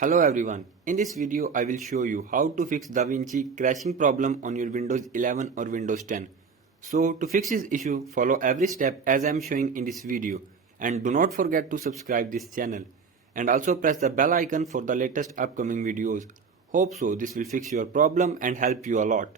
Hello everyone, in this video I will show you how to fix DaVinci crashing problem on your Windows 11 or Windows 10. So to fix this issue, follow every step as I am showing in this video, and do not forget to subscribe this channel and also press the bell icon for the latest upcoming videos. Hope so this will fix your problem and help you a lot.